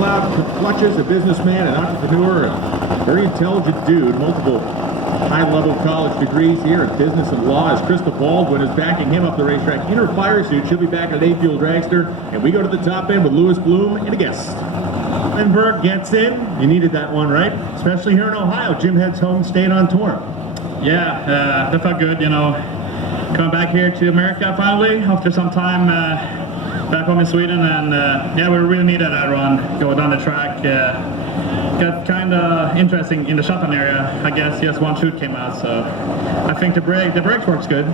McLeod clutches, a businessman, an entrepreneur, a very intelligent dude, multiple high-level college degrees here in business and law, as Crystal Baldwin is backing him up the racetrack in her fire suit. She'll be back at an 8-fuel dragster, and we go to the top end with Lewis Bloom and a guest. Lindbergh gets in. You needed that one, right? Especially here in Ohio. Jim heads home, stayed on tour. Yeah, that felt good, you know, coming back here to America finally after some time back home in Sweden, and yeah, we really needed that run, go down the track. Got kind of interesting in the shotgun area. I guess just one chute came out, so I think the brakes works good.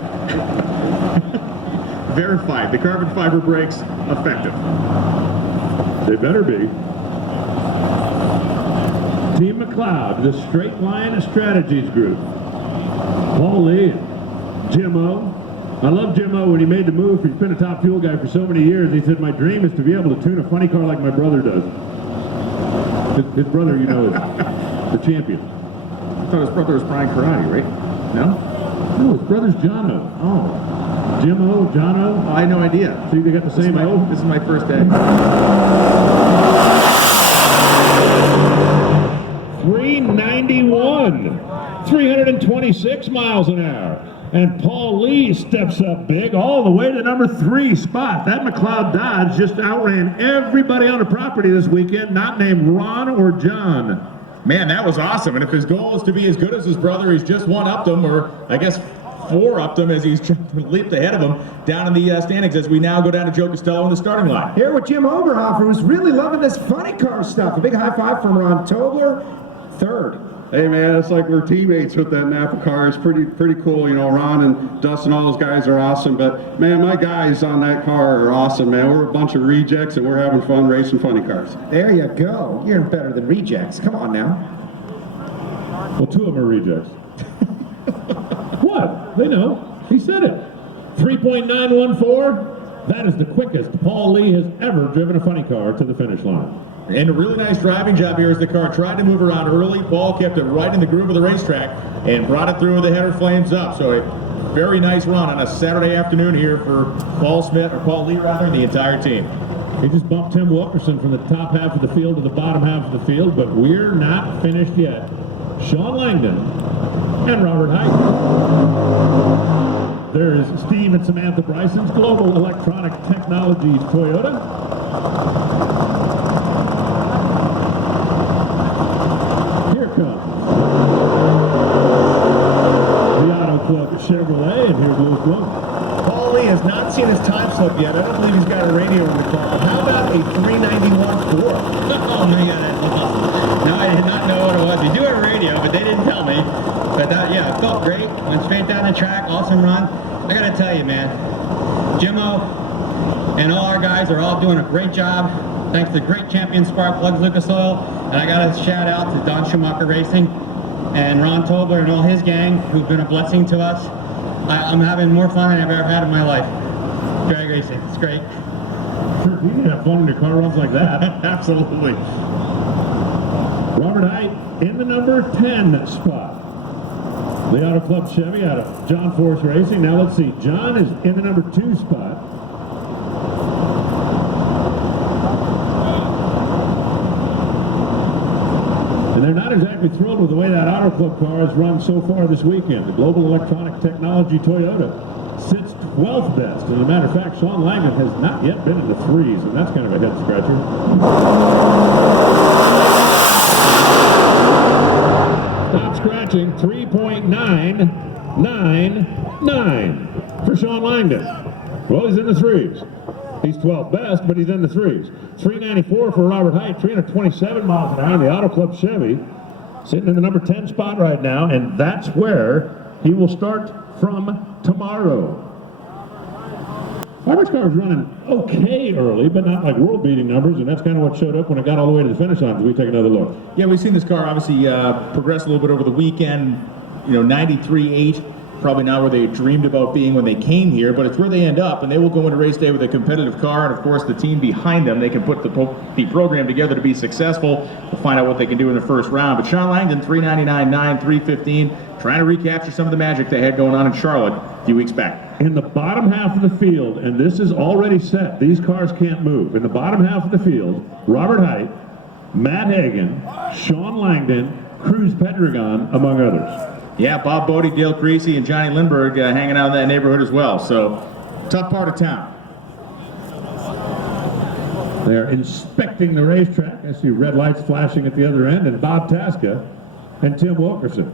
Verified, the carbon fiber brakes effective. They better be. Team McLeod, the Straight Line Strategies Group. Paul Lee, Jim O. I love Jim O when he made the move. He's been a top fuel guy for so many years. He said, my dream is to be able to tune a funny car like my brother does. His brother, you know, is the champion. I thought his brother was Brian Karate, right? No? No, his brother's John O. Oh. Jim O, John O. Oh, I had no idea. See, they got the same O? This is my first day. 391, 326 miles an hour. And Paul Lee steps up big all the way to number 3 spot. That McLeod Dodge just outran everybody on the property this weekend, not named Ron or John. Man, that was awesome. And if his goal is to be as good as his brother, he's just one-upped him, or I guess 4-upped him as he's leaped ahead of him down in the standings as we now go down to Joe Costello in the starting line. Here with Jim Oberhofer, who's really loving this funny car stuff. A big high five from Ron Tobler, 3rd. Hey man, it's like we're teammates with that Napa car. It's pretty cool. You know, Ron and Dustin, all those guys are awesome. But man, my guys on that car are awesome, man. We're a bunch of rejects and we're having fun racing funny cars. There you go. You're better than rejects. Come on now. Well, 2 of them are rejects. What? They know. He said it. 3.914. That is the quickest Paul Lee has ever driven a funny car to the finish line. And a really nice driving job here as the car tried to move around early. Paul kept it right in the groove of the racetrack and brought it through with the header flames up. So a very nice run on a Saturday afternoon here for Paul Lee rather, and the entire team. He just bumped Tim Wilkerson from the top half of the field to the bottom half of the field, but we're not finished yet. Sean Langdon and Robert Height. There is Steve and Samantha Bryson's Global Electronic Technologies Toyota. Chevrolet, and here's Lewis Bloom. Paul Lee has not seen his time slip yet. I don't believe he's got a radio in the car. But how about a 391.4? Oh my God, that's awesome. No, I did not know what it was. We do have a radio, but they didn't tell me. But that, yeah, it felt great. Went straight down the track, awesome run. I gotta tell you, man, Jimmo and all our guys are all doing a great job. Thanks to great champion spark plugs Lucas Oil. And I gotta shout out to Don Schumacher Racing and Ron Tobler and all his gang, who've been a blessing to us. I'm having more fun than I've ever had in my life. Drag racing, it's great. Sure, you can have fun when your car runs like that. Absolutely. Robert Height in the number 10 spot. The Auto Club Chevy out of John Force Racing. Now let's see, John is in the number 2 spot. And they're not exactly thrilled with the way that Auto Club car has run so far this weekend. The Global Electronic Technology Toyota sits 12th best. As a matter of fact, Sean Langdon has not yet been in the 3s, and that's kind of a head scratcher. Stop scratching, 3.999 for Sean Langdon. Well, he's in the 3s. He's 12th best, but he's in the 3s. 394 for Robert Height, 327 miles an hour in the Auto Club Chevy. Sitting in the number 10 spot right now, and that's where he will start from tomorrow. Robert's car was running okay early, but not like world-beating numbers, and that's kind of what showed up when it got all the way to the finish line as we take another look. Yeah, we've seen this car obviously progress a little bit over the weekend. You know, 93.8. Probably not where they dreamed about being when they came here, but it's where they end up, and they will go into race day with a competitive car, and of course the team behind them, they can put the program together to be successful. We'll find out what they can do in the first round. But Sean Langdon, 399.9, 315, trying to recapture some of the magic they had going on in Charlotte a few weeks back. In the bottom half of the field, and this is already set, these cars can't move. In the bottom half of the field, Robert Height, Matt Hagan, Sean Langdon, Cruz Pedregon, among others. Yeah, Bob Bodie, Dale Creasy, and Johnny Lindbergh hanging out in that neighborhood as well. So, tough part of town. They're inspecting the racetrack. I see red lights flashing at the other end, and Bob Tasca and Tim Wilkerson.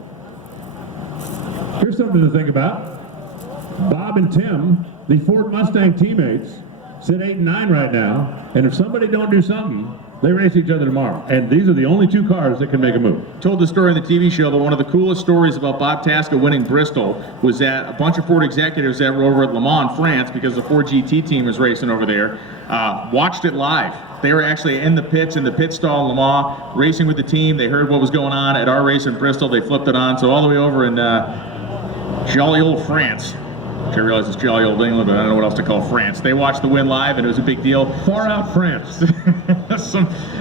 Here's something to think about. Bob and Tim, the Ford Mustang teammates, sit 8 and 9 right now, and if somebody don't do something, they race each other tomorrow. And these are the only 2 cars that can make a move. Told the story in the TV show, but one of the coolest stories about Bob Tasca winning Bristol was that a bunch of Ford executives that were over at Le Mans, France, because the Ford GT team was racing over there, watched it live. They were actually in the pits, in the pit stall in Le Mans, racing with the team. They heard what was going on at our race in Bristol. They flipped it on. So all the way over in jolly old France. I realize it's jolly old England, but I don't know what else to call France. They watched the win live, and it was a big deal. Far out France.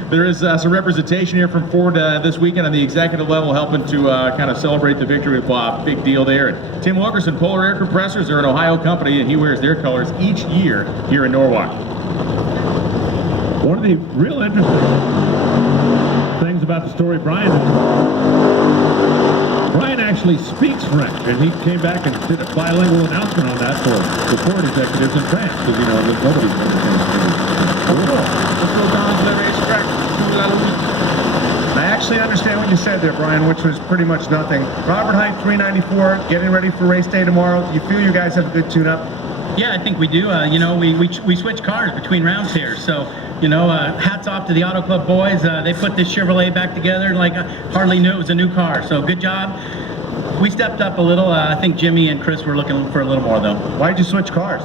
There is some representation here from Ford this weekend on the executive level, helping to kind of celebrate the victory with Bob. Big deal there. And Tim Wilkerson, Polar Air Compressors, are an Ohio company, and he wears their colors each year here in Norwalk. One of the real interesting things about the story Brian actually speaks French, and he came back and did a bilingual announcement on that for the Ford executives in France, because you know that nobody's I actually understand what you said there, Brian, which was pretty much nothing. Robert Height, 394, getting ready for race day tomorrow. You feel you guys have a good tune-up? Yeah, I think we do. You know, we switch cars between rounds here, so you know, hats off to the Auto Club boys. They put this Chevrolet back together like I hardly knew it was a new car. So good job. We stepped up a little. I think Jimmy and Chris were looking for a little more though. Why'd you switch cars?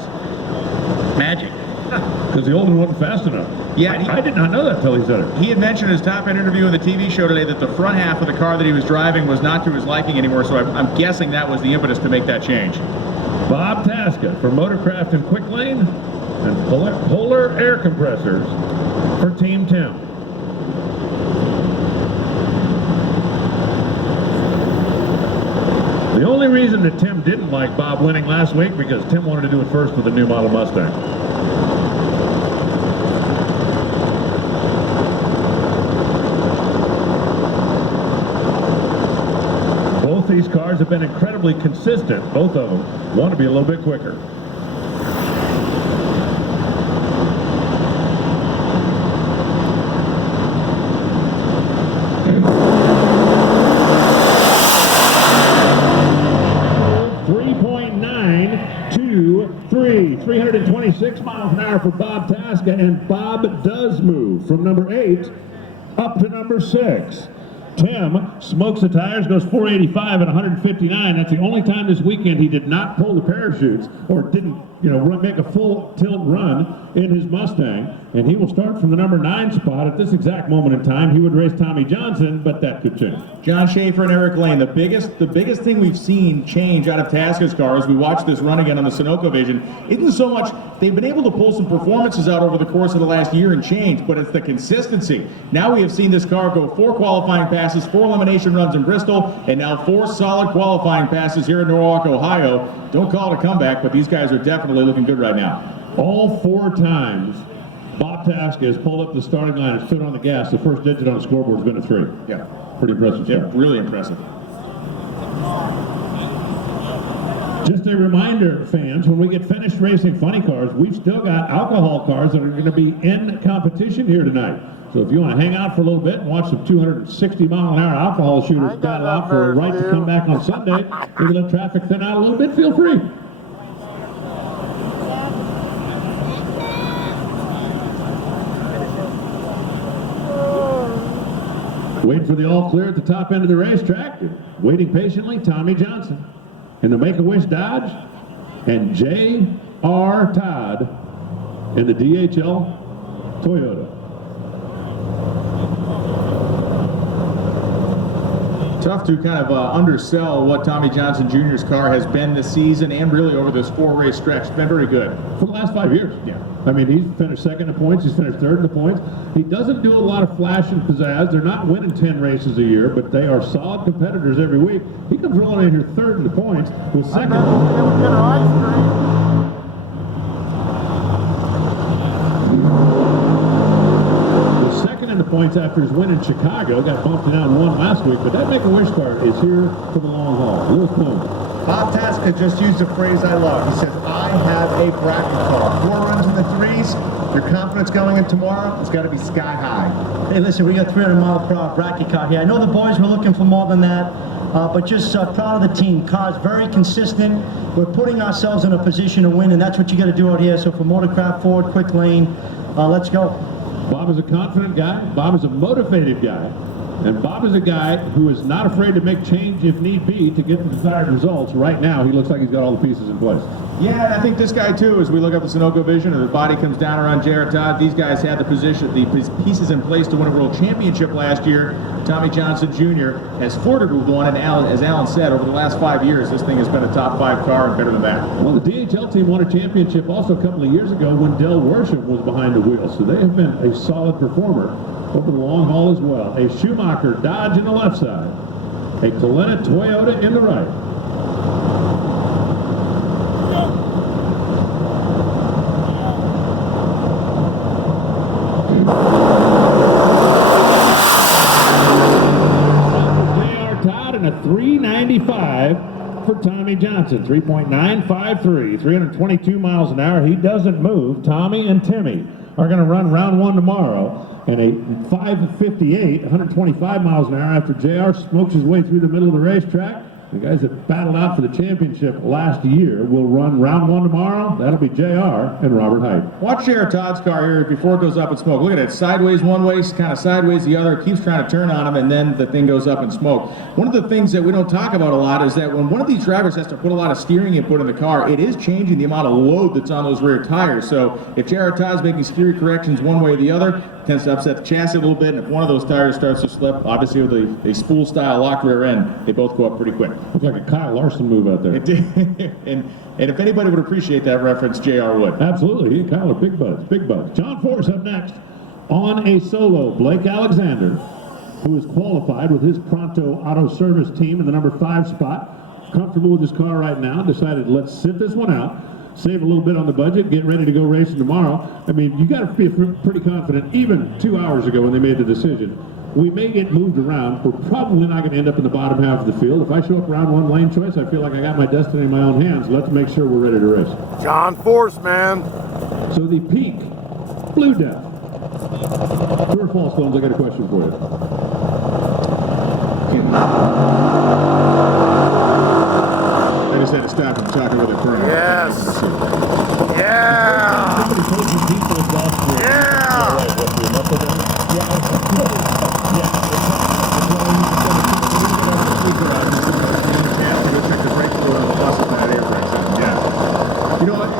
Magic. Because the old one wasn't fast enough. Yeah, I did not know that until he said it. He had mentioned in his top-end interview on the TV show today that the front half of the car that he was driving was not to his liking anymore, so I'm guessing that was the impetus to make that change. Bob Tasca for Motorcraft and Quick Lane, and Polar Air Compressors for Team Tim. The only reason that Tim didn't like Bob winning last week because Tim wanted to do it first with the new model Mustang. Both these cars have been incredibly consistent. Both of them want to be a little bit quicker. .923, 326 miles an hour for Bob Tasca, and Bob does move from number 8 up to number 6. Tim smokes the tires, goes 485 at 159. That's the only time this weekend he did not pull the parachutes or didn't, you know, make a full tilt run in his Mustang. And he will start from the number 9 spot. At this exact moment in time, he would race Tommy Johnson, but that could change. John Schaefer and Eric Lane, the biggest thing we've seen change out of Tasca's car as we watch this run again on the Sunoco Vision isn't so much they've been able to pull some performances out over the course of the last year and change, but it's the consistency. Now we have seen this car go 4 qualifying passes, 4 elimination runs in Bristol, and now 4 solid qualifying passes here in Norwalk, Ohio. Don't call it a comeback, but these guys are definitely looking good right now. All 4 times Bob Tasca has pulled up the starting line and stood on the gas. The first digit on the scoreboard has been a 3. Yeah. Pretty impressive stuff. Yeah, really impressive. Just a reminder, fans, when we get finished racing funny cars, we've still got alcohol cars that are going to be in competition here tonight. So if you want to hang out for a little bit and watch some 260-mile-an-hour alcohol shooters battle out for a right to come back on Sunday, maybe let traffic thin out a little bit, feel free. Waiting for the all clear at the top end of the racetrack. Waiting patiently, Tommy Johnson. In the Make-A-Wish Dodge, and J.R. Todd in the DHL Toyota. Tough to kind of undersell what Tommy Johnson Jr.'s car has been this season and really over this 4-race stretch. It's been very good. For the last 5 years. Yeah. I mean, he's finished 2nd in the points, he's finished 3rd in the points. He doesn't do a lot of flash and pizzazz. They're not winning 10 races a year, but they are solid competitors every week. He comes rolling in here 3rd in the points with 2nd. points after his win in Chicago. Got bumped down 1 last week, but that Make-A-Wish car is here for the long haul. Lewis Plume. Bob Tasca just used a phrase I love. He says, I have a bracket car. 4 runs in the 3s. Your confidence going in tomorrow, it's got to be sky high. Hey, listen, we got 300-mile-per-hour bracket car here. I know the boys were looking for more than that, but just proud of the team. Car's very consistent. We're putting ourselves in a position to win, and that's what you got to do out here. So for Motorcraft Ford, quick lane, let's go. Bob is a confident guy. Bob is a motivated guy. And Bob is a guy who is not afraid to make change if need be to get the desired results. Right now, he looks like he's got all the pieces in place. Yeah, and I think this guy too, as we look up the Sunoco Vision and the body comes down around J.R. Todd, these guys had the pieces in place to win a world championship last year. Tommy Johnson Jr. has flirted with one, and as Alan said, over the last 5 years, this thing has been a top 5 car and better than that. Well, the DHL team won a championship also a couple of years ago when Del Worship was behind the wheel, so they have been a solid performer over the long haul as well. A Schumacher Dodge in the left side, a Coletta Toyota in the right. J.R. Todd and a 395 for Tommy Johnson. 3.953, 322 miles an hour. He doesn't move. Tommy and Timmy are going to run round 1 tomorrow. And a 5:58, 125 miles an hour after JR smokes his way through the middle of the racetrack. The guys that battled out for the championship last year will run round 1 tomorrow. That'll be JR and Robert Height. Watch J.R. Todd's car here before it goes up in smoke. Look at it, sideways one way, kind of sideways the other, keeps trying to turn on him, and then the thing goes up in smoke. One of the things that we don't talk about a lot is that when one of these drivers has to put a lot of steering input in the car, it is changing the amount of load that's on those rear tires. So if J.R. Todd's making steering corrections one way or the other, it tends to upset the chassis a little bit, and if one of those tires starts to slip, obviously with a spool-style lock rear end, they both go up pretty quick. Looks like a Kyle Larson move out there. and if anybody would appreciate that reference, JR would. Absolutely. He and Kyle are big buds, big buds. John Force up next on a solo. Blake Alexander, who is qualified with his Pronto Auto Service team in the number 5 spot. Comfortable with his car right now. Decided, let's sit this one out. Save a little bit on the budget, get ready to go racing tomorrow. I mean, you got to be pretty confident, even 2 hours ago when they made the decision. We may get moved around. We're probably not going to end up in the bottom half of the field. If I show up round 1 lane choice, I feel like I got my destiny in my own hands. Let's make sure we're ready to race. John Force, man. So the Peak Blue Death. True or false, Films? I got a question for you. I just had to stop him talking with a colonel. Yes. Yeah. Yeah. You know what?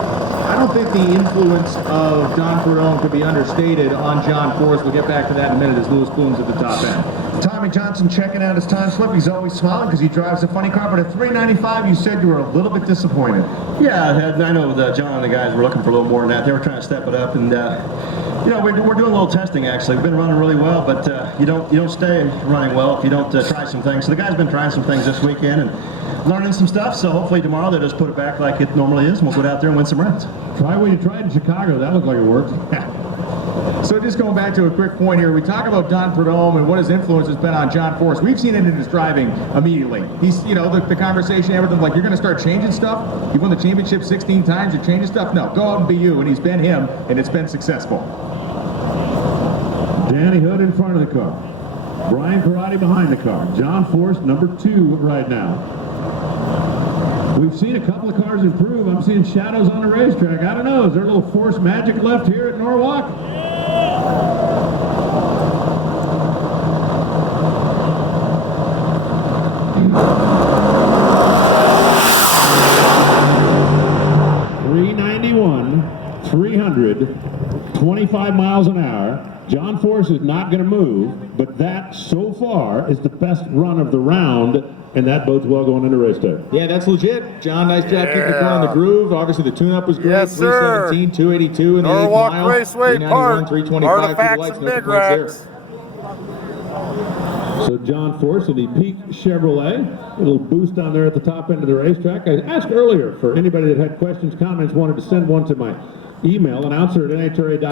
I don't think the influence of Don Perone could be understated on John Force. We'll get back to that in a minute as Lewis Plume's at the top end. Tommy Johnson checking out his time slip. He's always smiling because he drives a funny car, but at 395, you said you were a little bit disappointed. Yeah, I know John and the guys were looking for a little more than that. They were trying to step it up, and you know, we're doing a little testing actually. We've been running really well, but you don't stay running well if you don't try some things. So the guys been trying some things this weekend and learning some stuff. So hopefully tomorrow they'll just put it back like it normally is, and we'll go out there and win some rounds. Try what you tried in Chicago. That looked like it worked. So just going back to a quick point here, we talk about Don Prudhomme and what his influence has been on John Force. We've seen it in his driving immediately. He's, you know, the conversation, everything, like, you're going to start changing stuff? You've won the championship 16 times, you're changing stuff? No, go out and be you. And he's been him, and it's been successful. Danny Hood in front of the car. Brian Karate behind the car. John Force, number 2 right now. We've seen a couple of cars improve. I'm seeing shadows on the racetrack. I don't know. Is there a little Force magic left here at Norwalk? 325 miles an hour. John Force is not going to move, but that so far is the best run of the round, and that bodes well going into race day. Yeah, that's legit. John, nice job keeping the car in the groove. Obviously, the tune-up was great. Yes, sir. 317, 282 in the 8th Norwalk mile. Raceway Park. 325 Artifacts and mid-racks. So John Force in the Peak Chevrolet, a little boost down there at the top end of the racetrack. I asked earlier for anybody that had questions, comments, wanted to send one to my email, announcer@nhra.com.